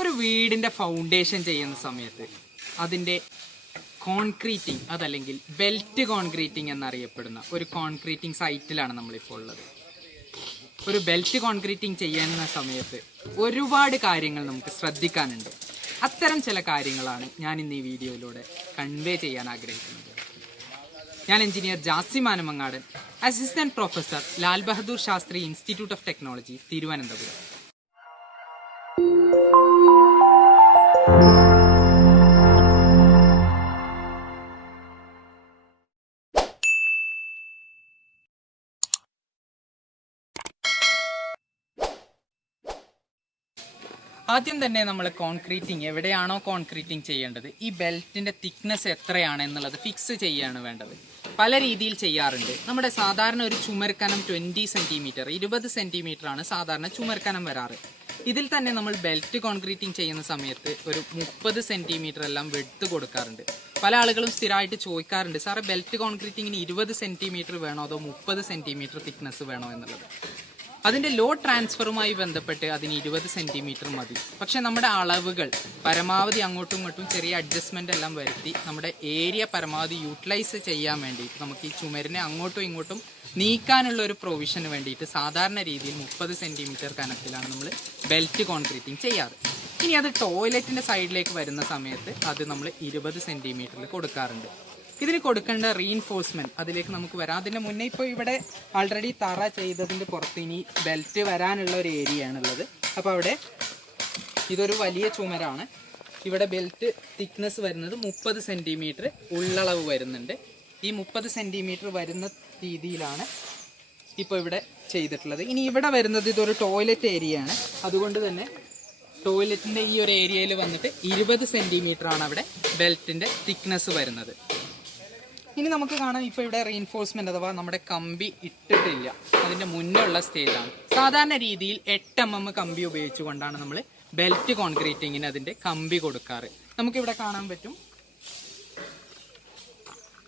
ഒരു വീടിന്റെ ഫൗണ്ടേഷൻ ചെയ്യുന്ന സമയത്ത് അതിന്റെ കോൺക്രീറ്റിംഗ് അതല്ലെങ്കിൽ ബെൽറ്റ് കോൺക്രീറ്റിംഗ് എന്നറിയപ്പെടുന്ന ഒരു കോൺക്രീറ്റിംഗ് സൈറ്റിലാണ് നമ്മളിപ്പോൾ ഉള്ളത്. ഒരു ബെൽറ്റ് കോൺക്രീറ്റിംഗ് ചെയ്യുന്ന സമയത്ത് ഒരുപാട് കാര്യങ്ങൾ നമുക്ക് ശ്രദ്ധിക്കാനുണ്ട്. അത്തരം ചില കാര്യങ്ങളാണ് ഞാൻ ഇന്ന് ഈ വീഡിയോയിലൂടെ കൺവേ ചെയ്യാൻ ആഗ്രഹിക്കുന്നത്. ഞാൻ engineer Jassi Manamangadan assistant professor Lal Bahadur Shastri institute of technology Thiruvananthapuram. ആദ്യം തന്നെ നമ്മൾ കോൺക്രീറ്റിംഗ് എവിടെയാണോ കോൺക്രീറ്റിംഗ് ചെയ്യേണ്ടത് ഈ ബെൽറ്റിന്റെ തിക്നെസ് എത്രയാണ് എന്നുള്ളത് ഫിക്സ് ചെയ്യാണ് വേണ്ടത്. പല രീതിയിൽ ചെയ്യാറുണ്ട്. നമ്മുടെ സാധാരണ ഒരു ചുമർക്കനം ട്വന്റി സെന്റിമീറ്റർ ഇരുപത് ആണ് സാധാരണ ചുമർക്കനം വരാറ്. ഇതിൽ തന്നെ നമ്മൾ ബെൽറ്റ് കോൺക്രീറ്റിംഗ് ചെയ്യുന്ന സമയത്ത് ഒരു മുപ്പത് സെന്റിമീറ്റർ എല്ലാം വെടുത്ത് കൊടുക്കാറുണ്ട്. പല ആളുകളും സ്ഥിരമായിട്ട് ചോദിക്കാറുണ്ട് സാറേ ബെൽറ്റ് കോൺക്രീറ്റിങ്ങിന് ഇരുപത് സെന്റിമീറ്റർ വേണോ അതോ മുപ്പത് സെന്റിമീറ്റർ തിക്നെസ് വേണോ എന്നുള്ളത്? അതിന്റെ ലോ ട്രാൻസ്ഫറുമായി ബന്ധപ്പെട്ട് അതിന് ഇരുപത് സെന്റിമീറ്റർ മതി. പക്ഷെ നമ്മുടെ അളവുകൾ പരമാവധി അങ്ങോട്ടും ഇങ്ങോട്ടും ചെറിയ അഡ്ജസ്റ്റ്മെന്റ് എല്ലാം വരുത്തി നമ്മുടെ ഏരിയ പരമാവധി യൂട്ടിലൈസ് ചെയ്യാൻ വേണ്ടിയിട്ട് നമുക്ക് ഈ ചുമരിനെ അങ്ങോട്ടും ഇങ്ങോട്ടും നീക്കാനുള്ള ഒരു പ്രൊവിഷന് വേണ്ടിയിട്ട് സാധാരണ രീതിയിൽ മുപ്പത് സെന്റിമീറ്റർ കനത്തിലാണ് നമ്മൾ ബെൽറ്റ് കോൺക്രീറ്റിംഗ് ചെയ്യാറ്. ഇനി അത് ടോയ്ലറ്റിന്റെ സൈഡിലേക്ക് വരുന്ന സമയത്ത് അത് നമ്മൾ ഇരുപത് സെന്റിമീറ്ററിൽ കൊടുക്കാറുണ്ട്. ഇതിന് കൊടുക്കേണ്ട റീഇൻഫോഴ്സ്മെന്റ് അതിലേക്ക് നമുക്ക് വരാം. അതിന്റെ മുന്നേ ഇപ്പോൾ ഇവിടെ ആൾറെഡി തറ ചെയ്തതിന്റെ പുറത്ത് ഇനി ബെൽറ്റ് വരാനുള്ള ഒരു ഏരിയ ആണുള്ളത്. അപ്പോൾ അവിടെ ഇതൊരു വലിയ ചുമരാണ്. ഇവിടെ ബെൽറ്റ് തിക്നെസ് വരുന്നത് മുപ്പത് സെന്റിമീറ്റർ ഉള്ളളവ് വരുന്നുണ്ട്. ഈ മുപ്പത് സെന്റിമീറ്റർ വരുന്ന രീതിയിലാണ് ഇപ്പോൾ ഇവിടെ ചെയ്തിട്ടുള്ളത്. ഇനി ഇവിടെ വരുന്നത് ഇതൊരു ടോയ്ലറ്റ് ഏരിയ ആണ്. അതുകൊണ്ട് തന്നെ ടോയ്ലറ്റിന്റെ ഈ ഒരു ഏരിയയിൽ വന്നിട്ട് ഇരുപത് സെന്റിമീറ്റർ ആണ് അവിടെ ബെൽറ്റിന്റെ തിക്നെസ് വരുന്നത്. ഇനി നമുക്ക് കാണാം ഇപ്പോൾ ഇവിടെ റീൻഫോഴ്സ്മെന്റ് അഥവാ നമ്മുടെ കമ്പി ഇട്ടിട്ടില്ല. അതിന്റെ മുന്നേ ഉള്ള സ്റ്റേജാണ് സാധാരണ രീതിയിൽ എട്ട് എം എം കമ്പി ഉപയോഗിച്ചുകൊണ്ടാണ് നമ്മൾ ബെൽറ്റ് കോൺക്രീറ്റിങ്ങിന് അതിന്റെ കമ്പി കൊടുക്കാറ്. നമുക്കിവിടെ കാണാൻ പറ്റും.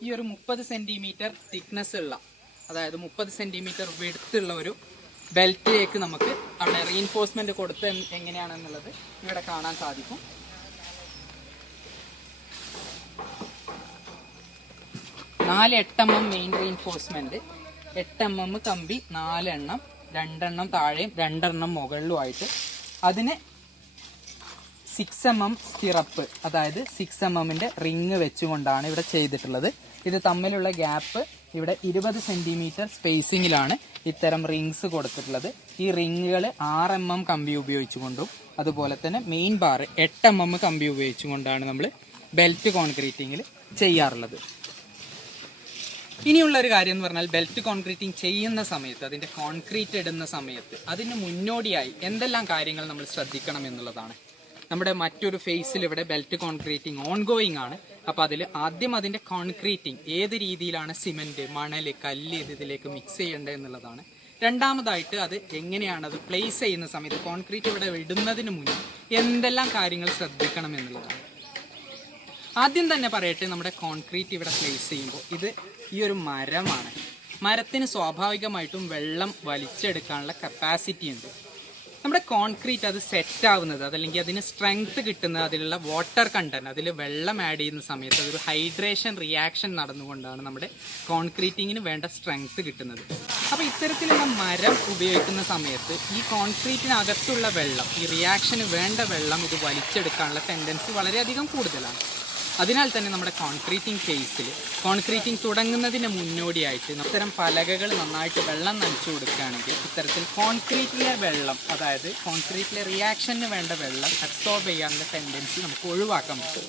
ഈ ഒരു മുപ്പത് സെന്റിമീറ്റർ തിക്നെസ് ഉള്ള അതായത് മുപ്പത് സെന്റിമീറ്റർ വെടുത്തുള്ള ഒരു ബെൽറ്റിലേക്ക് നമുക്ക് അവിടെ റീൻഫോഴ്സ്മെന്റ് കൊടുത്ത് എങ്ങനെയാണെന്നുള്ളത് ഇവിടെ കാണാൻ സാധിക്കും. നാല് എട്ട് എം എം മെയിൻ റീൻഫോഴ്സ്മെന്റ് എട്ട് എം എം കമ്പി നാലെണ്ണം രണ്ടെണ്ണം താഴെയും രണ്ടെണ്ണം മുകളിലുമായിട്ട്. അതിന് സിക്സ് എം എം സ്റ്റിറപ്പ് അതായത് സിക്സ് എം എമ്മിന്റെ റിങ് വെച്ചുകൊണ്ടാണ് ഇവിടെ ചെയ്തിട്ടുള്ളത്. ഇത് തമ്മിലുള്ള ഗ്യാപ്പ് ഇവിടെ ഇരുപത് സെന്റിമീറ്റർ സ്പേസിങ്ങിലാണ് ഇത്തരം റിങ്സ് കൊടുത്തിട്ടുള്ളത്. ഈ റിങ്ങുകൾ ആറ് എം എം കമ്പി ഉപയോഗിച്ചുകൊണ്ടും അതുപോലെ തന്നെ മെയിൻ ബാർ എട്ട് എം എം കമ്പി ഉപയോഗിച്ചുകൊണ്ടാണ് നമ്മൾ ബെൽറ്റ് കോൺക്രീറ്റിങ്ങിൽ ചെയ്യാറുള്ളത്. ഇനിയുള്ള ഒരു കാര്യം എന്ന് പറഞ്ഞാൽ ബെൽറ്റ് കോൺക്രീറ്റിംഗ് ചെയ്യുന്ന സമയത്ത് അതിന്റെ കോൺക്രീറ്റ് ഇടുന്ന സമയത്ത് അതിന് മുന്നോടിയായി എന്തെല്ലാം കാര്യങ്ങൾ നമ്മൾ ശ്രദ്ധിക്കണം എന്നുള്ളതാണ്. നമ്മുടെ മറ്റൊരു ഫേസിൽ ഇവിടെ ബെൽറ്റ് കോൺക്രീറ്റിംഗ് ഓൺ ഗോയിങ് ആണ്. അപ്പോൾ അതിൽ ആദ്യം അതിന്റെ കോൺക്രീറ്റിംഗ് ഏത് രീതിയിലാണ് സിമെന്റ് മണൽ കല്ല് ഇത് ഇതിലേക്ക് മിക്സ് ചെയ്യേണ്ടത് എന്നുള്ളതാണ്. രണ്ടാമതായിട്ട് അത് എങ്ങനെയാണ് അത് പ്ലേസ് ചെയ്യുന്ന സമയത്ത് കോൺക്രീറ്റ് ഇവിടെ ഇടുന്നതിന് മുന്നേ എന്തെല്ലാം കാര്യങ്ങൾ ശ്രദ്ധിക്കണം എന്നുള്ളതാണ്. ആദ്യം തന്നെ പറയട്ടെ നമ്മുടെ കോൺക്രീറ്റ് ഇവിടെ പ്ലേസ് ചെയ്യുമ്പോൾ ഇത് ഈ ഒരു മരമാണ്. മരത്തിന് സ്വാഭാവികമായിട്ടും വെള്ളം വലിച്ചെടുക്കാനുള്ള കപ്പാസിറ്റി ഉണ്ട്. നമ്മുടെ കോൺക്രീറ്റ് അത് സെറ്റ് ആവുന്നത് അതല്ലെങ്കിൽ അതിന് സ്ട്രെങ്ത് കിട്ടുന്നത് അതിലുള്ള വാട്ടർ കണ്ടന്റ് അതിൽ വെള്ളം ആഡ് ചെയ്യുന്ന സമയത്ത് അതൊരു ഹൈഡ്രേഷൻ റിയാക്ഷൻ നടന്നുകൊണ്ടാണ് നമ്മുടെ കോൺക്രീറ്റിങ്ങിന് വേണ്ട സ്ട്രെങ്ത് കിട്ടുന്നത്. അപ്പോൾ ഇത്തരത്തിലുള്ള മരം ഉപയോഗിക്കുന്ന സമയത്ത് ഈ കോൺക്രീറ്റിനകത്തുള്ള വെള്ളം ഈ റിയാക്ഷന് വേണ്ട വെള്ളം ഇത് വലിച്ചെടുക്കാനുള്ള ടെൻഡൻസി വളരെയധികം കൂടുതലാണ്. അതിനാൽ തന്നെ നമ്മുടെ കോൺക്രീറ്റിംഗ് കേസിൽ കോൺക്രീറ്റിംഗ് തുടങ്ങുന്നതിന് മുന്നോടിയായിട്ട് ഇത്തരം പലകകൾ നന്നായിട്ട് വെള്ളം നനച്ചു കൊടുക്കുകയാണെങ്കിൽ ഇത്തരത്തിൽ കോൺക്രീറ്റിലെ വെള്ളം അതായത് കോൺക്രീറ്റിലെ റിയാക്ഷന് വേണ്ട വെള്ളം അബ്സോർബ് ചെയ്യാനുള്ള ടെൻഡൻസി നമുക്ക് ഒഴിവാക്കാൻ പറ്റും.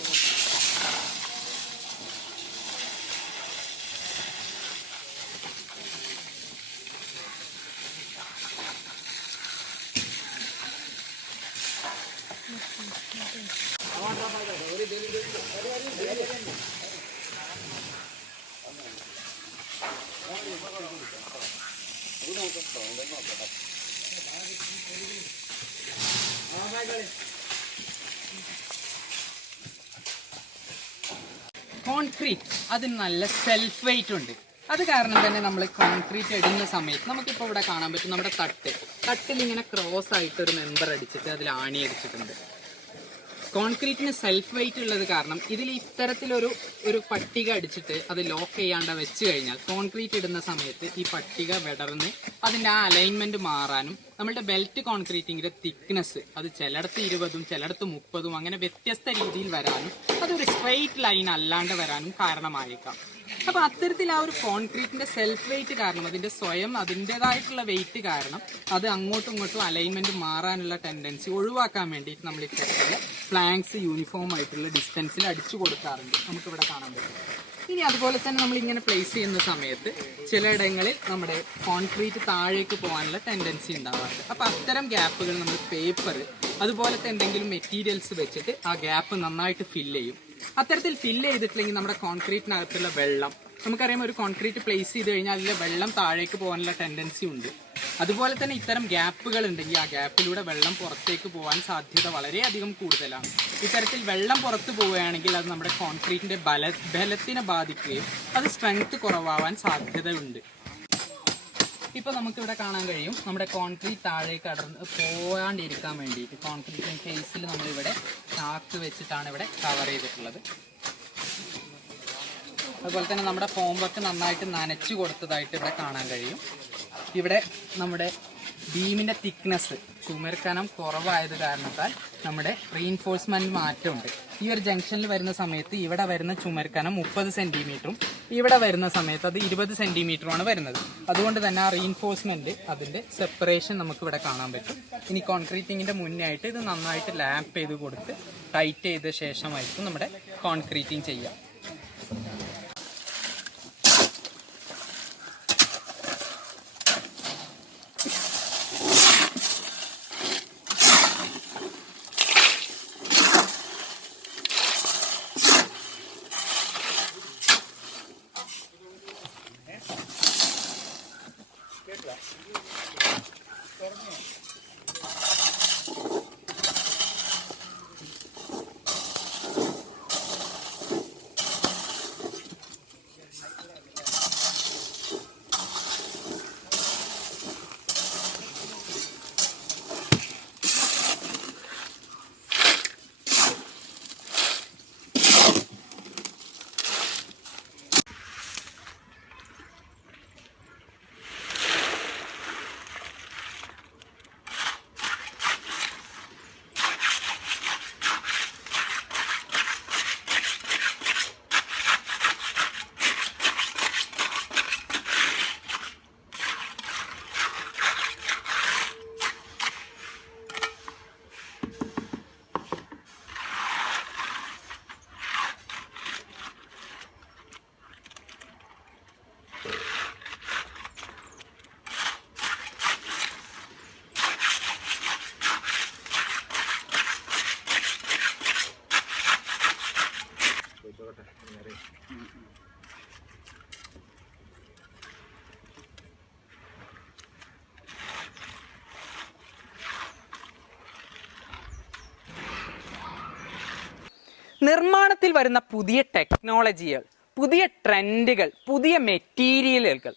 കോൺക്രീറ്റ് അതിന് നല്ല സെൽഫ് വെയിറ്റ് ഉണ്ട്. അത് കാരണം തന്നെ നമ്മൾ കോൺക്രീറ്റ് ഇടുന്ന സമയത്ത് നമുക്കിപ്പോൾ ഇവിടെ കാണാൻ പറ്റും നമ്മുടെ തട്ട്. തട്ടിൽ ഇങ്ങനെ ക്രോസ് ആയിട്ട് ഒരു മെമ്പർ അടിച്ചിട്ട് അതിൽ ആണി അടിച്ചിട്ടുണ്ട്. കോൺക്രീറ്റിന് സെൽഫ് വെയിറ്റ് ഉള്ളത് കാരണം ഇതിൽ ഇത്തരത്തിലൊരു ഒരു പട്ടിക അടിച്ചിട്ട് അത് ലോക്ക് ചെയ്യാണ്ട് വെച്ച് കഴിഞ്ഞാൽ കോൺക്രീറ്റ് ഇടുന്ന സമയത്ത് ഈ പട്ടിക വിടർന്ന് അതിന്റെ ആ അലൈൻമെന്റ് മാറാനും നമ്മളുടെ ബെൽറ്റ് കോൺക്രീറ്റിങ്ങിന്റെ തിക്നെസ് അത് ചിലടത്ത് ഇരുപതും ചിലടത്ത് മുപ്പതും അങ്ങനെ വ്യത്യസ്ത രീതിയിൽ വരാനും അതൊരു സ്ട്രെയിറ്റ് ലൈൻ അല്ലാണ്ട് വരാനും കാരണമായേക്കാം. അപ്പോൾ അത്തരത്തിൽ ആ ഒരു കോൺക്രീറ്റിന്റെ സെൽഫ് വെയിറ്റ് കാരണം അതിന്റെ സ്വയം അതിന്റെതായിട്ടുള്ള വെയിറ്റ് കാരണം അത് അങ്ങോട്ടും ഇങ്ങോട്ടും അലൈൻമെന്റ് മാറാനുള്ള ടെൻഡൻസി ഒഴിവാക്കാൻ വേണ്ടിയിട്ട് നമ്മൾ ഇത്തരത്തിലുള്ള ഫ്ലാങ്സ് യൂണിഫോം ആയിട്ടുള്ള ഡിസ്റ്റൻസിൽ അടിച്ചു കൊടുക്കാറുണ്ട്. നമുക്കിവിടെ കാണാൻ പറ്റും. ഇനി അതുപോലെ തന്നെ നമ്മൾ ഇങ്ങനെ പ്ലേസ് ചെയ്യുന്ന സമയത്ത് ചിലയിടങ്ങളിൽ നമ്മുടെ കോൺക്രീറ്റ് താഴേക്ക് പോകാനുള്ള ടെൻഡൻസി ഉണ്ടാവാറുണ്ട്. അപ്പോൾ അത്തരം ഗ്യാപ്പുകൾ നമ്മൾ പേപ്പർ അതുപോലത്തെ എന്തെങ്കിലും മെറ്റീരിയൽസ് വെച്ചിട്ട് ആ ഗ്യാപ്പ് നന്നായിട്ട് ഫില്ല് ചെയ്യും. അത്തരത്തിൽ ഫില്ല് ചെയ്തിട്ടില്ലെങ്കിൽ നമ്മുടെ കോൺക്രീറ്റിനകത്തുള്ള വെള്ളം നമുക്കറിയാം ഒരു കോൺക്രീറ്റ് പ്ലേസ് ചെയ്ത് കഴിഞ്ഞാൽ അതിലെ വെള്ളം താഴേക്ക് പോകാനുള്ള ടെൻഡൻസി ഉണ്ട്. അതുപോലെ തന്നെ ഇത്തരം ഗ്യാപ്പുകൾ ഉണ്ടെങ്കിൽ ആ ഗ്യാപ്പിലൂടെ വെള്ളം പുറത്തേക്ക് പോകാൻ സാധ്യത വളരെയധികം കൂടുതലാണ്. ഇത്തരത്തിൽ വെള്ളം പുറത്തു പോവുകയാണെങ്കിൽ അത് നമ്മുടെ കോൺക്രീറ്റിന്റെ ബല ബലത്തിനെ ബാധിക്കുകയും അത് സ്ട്രെങ്ത് കുറവാവാൻ സാധ്യതയുണ്ട്. ഇപ്പോൾ നമുക്കിവിടെ കാണാൻ കഴിയും നമ്മുടെ കോൺക്രീറ്റ് താഴേക്ക് അടർന്ന് പോകാണ്ടിരിക്കാൻ വേണ്ടിയിട്ട്. കോൺക്രീറ്റ് ഫേസിൽ നമ്മളിവിടെ ചാക്ക് വെച്ചിട്ടാണ് ഇവിടെ കവർ ചെയ്തിട്ടുള്ളത്. അതുപോലെ തന്നെ നമ്മുടെ ഫോം വർക്ക് നന്നായിട്ട് നനച്ചു കൊടുത്തതായിട്ട് ഇവിടെ കാണാൻ കഴിയും. ഇവിടെ നമ്മുടെ ബീമിന്റെ തിക്നെസ് ചുമർക്കനം കുറവായത് കാരണത്താൽ നമ്മുടെ റീൻഫോഴ്സ്മെന്റ് മാറ്റമുണ്ട്. ഈ ഒരു ജംഗ്ഷനിൽ വരുന്ന സമയത്ത് ഇവിടെ വരുന്ന ചുമർക്കനം മുപ്പത് സെന്റിമീറ്ററും ഇവിടെ വരുന്ന സമയത്ത് അത് ഇരുപത് സെന്റിമീറ്ററുമാണ് വരുന്നത്. അതുകൊണ്ട് തന്നെ ആ റീൻഫോഴ്സ്മെന്റ് അതിന്റെ സെപ്പറേഷൻ നമുക്ക് ഇവിടെ കാണാൻ പറ്റും. ഇനി കോൺക്രീറ്റിങ്ങിന്റെ മുന്നേ ആയിട്ട് ഇത് നന്നായിട്ട് ലാപ്പ് ചെയ്ത് കൊടുത്ത് ടൈറ്റ് ചെയ്ത ശേഷമായിരിക്കും നമ്മുടെ കോൺക്രീറ്റിംഗ് ചെയ്യുക നിർമ്മാണത്തിൽ വരുന്ന പുതിയ ടെക്നോളജികൾ പുതിയ ട്രെൻഡുകൾ പുതിയ മെറ്റീരിയലുകൾ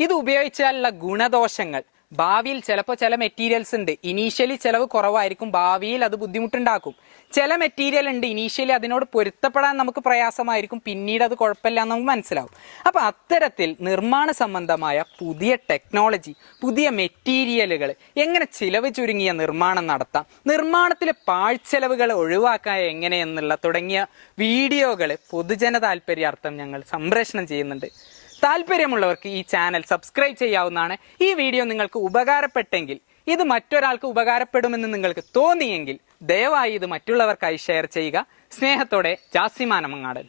ഇത് ഉപയോഗിച്ചാലുള്ള ഗുണദോഷങ്ങൾ ഭാവിയിൽ ചിലപ്പോൾ ചില മെറ്റീരിയൽസ് ഉണ്ട്. ഇനീഷ്യലി ചിലവ് കുറവായിരിക്കും. ഭാവിയിൽ അത് ബുദ്ധിമുട്ടുണ്ടാക്കും. ചില മെറ്റീരിയൽ ഉണ്ട്. ഇനീഷ്യലി അതിനോട് പൊരുത്തപ്പെടാൻ നമുക്ക് പ്രയാസമായിരിക്കും. പിന്നീട് അത് കുഴപ്പമില്ല എന്ന് നമുക്ക് മനസ്സിലാവും. അപ്പോൾ അത്തരത്തിൽ നിർമ്മാണ സംബന്ധമായ പുതിയ ടെക്നോളജി പുതിയ മെറ്റീരിയലുകൾ എങ്ങനെ ചിലവ് ചുരുങ്ങിയ നിർമ്മാണം നടത്താം? നിർമ്മാണത്തിലെ പാഴ്ചെലവുകൾ ഒഴിവാക്കാൻ എങ്ങനെയെന്നുള്ള തുടങ്ങിയ വീഡിയോകൾ പൊതുജന താല്പര്യാർത്ഥം ഞങ്ങൾ സംപ്രേഷണം ചെയ്യുന്നുണ്ട്. താല്പര്യമുള്ളവർക്ക് ഈ ചാനൽ സബ്സ്ക്രൈബ് ചെയ്യാവുന്നതാണ്. ഈ വീഡിയോ നിങ്ങൾക്ക് ഉപകാരപ്പെട്ടെങ്കിൽ ഇത് മറ്റൊരാൾക്ക് ഉപകാരപ്പെടുമെന്ന് നിങ്ങൾക്ക് തോന്നിയെങ്കിൽ ദയവായി ഇത് മറ്റുള്ളവർക്കായി ഷെയർ ചെയ്യുക. സ്നേഹത്തോടെ ജാസിമാനമങ്ങാടൻ.